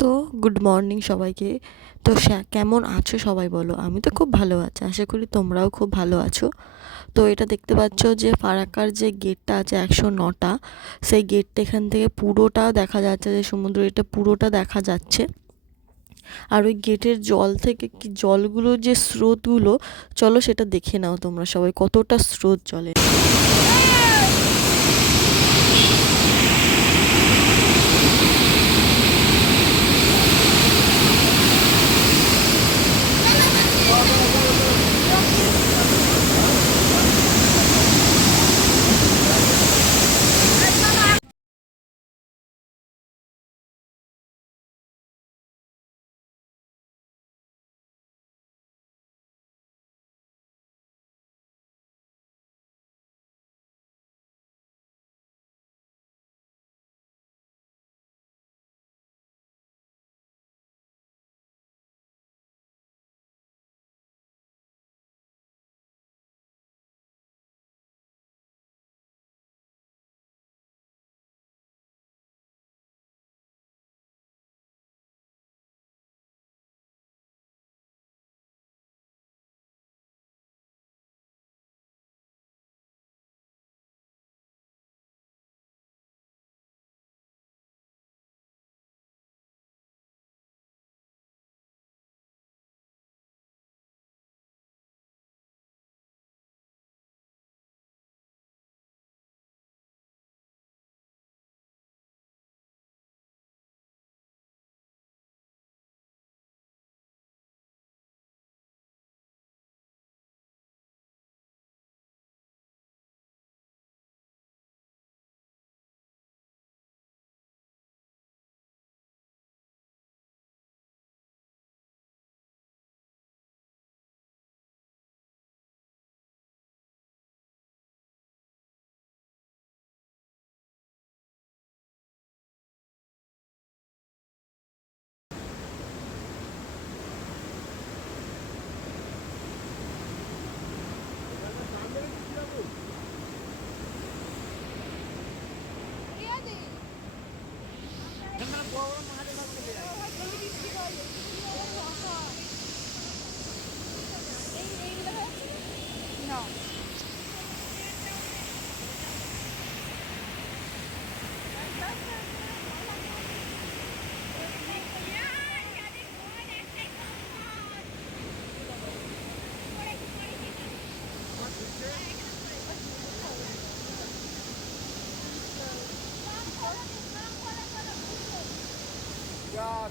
তো good morning সবাইকে। তো কেমন আছো সবাই বলো? আমি তো খুব ভালো আছি, আশা করি তোমরাও খুব ভালো আছো। তো এটা দেখতে পাচ্ছ যে ফারাক্কার যে গেটটা আছে 109টা, সেই গেটটা এখান থেকে পুরোটা দেখা যাচ্ছে, যে সমুদ্র এটা পুরোটা দেখা যাচ্ছে। আর ওই গেটের জল থেকে কি জলগুলো যে স্রোতগুলো, চলো সেটা দেখে নাও তোমরা সবাই, কতটা স্রোত জলে।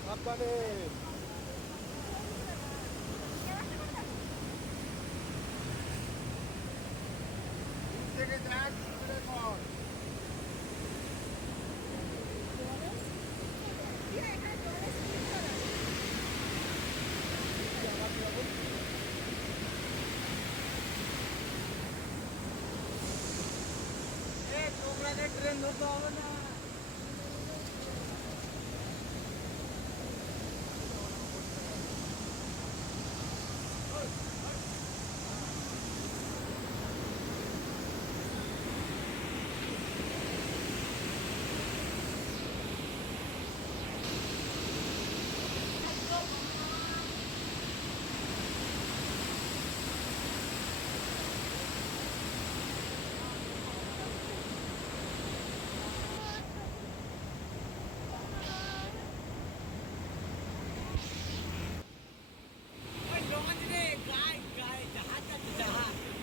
সাবধানে থেকে যাক কর। তোমরা ট্রেন ধরতে হবে না।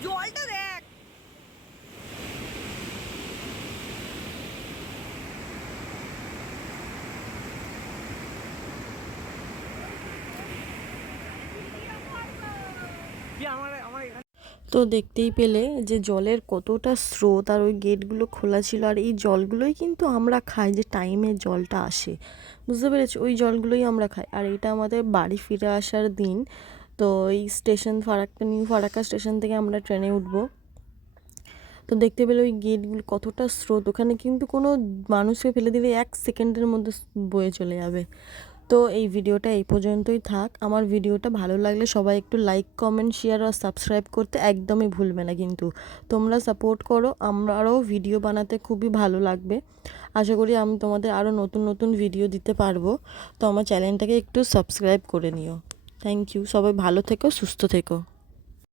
জলটা দেখ। তো দেখতেই পেলে যে জলের কতটা স্রোত, আর ওই গেটগুলো খোলা ছিল, আর এই জলগুলোই কিন্তু আমরা খাই, যে টাইমে জলটা আসে, বুঝতে পেরেছি, ওই জলগুলোই আমরা খাই। আর এটা আমাদের বাড়ি ফিরে আসার দিন। তো এই station Farakka, new Farakka station থেকে আমরা ট্রেনে উঠবো। তো দেখতে পেলে ওই গেটগুলো কতটা স্রোত, ওখানে কিন্তু কোনো মানুষকে ফেলে দিলে 1 সেকেন্ডের মধ্যে বয়ে চলে যাবে। তো এই ভিডিওটা এই পর্যন্তই থাক। আমার ভিডিওটা ভালো লাগলে সবাই একটু লাইক কমেন্ট শেয়ার আর সাবস্ক্রাইব করতে একদমই ভুলবে না কিন্তু। তোমরা সাপোর্ট করো, আমরাও ভিডিও বানাতে খুবই ভালো লাগবে। আশা করি আমি তোমাদের আরও নতুন নতুন ভিডিও দিতে পারবো। তো আমার চ্যানেলটাকে একটু সাবস্ক্রাইব করে নিও। Thank you. সবাই ভালো থেকো, সুস্থ থেকো।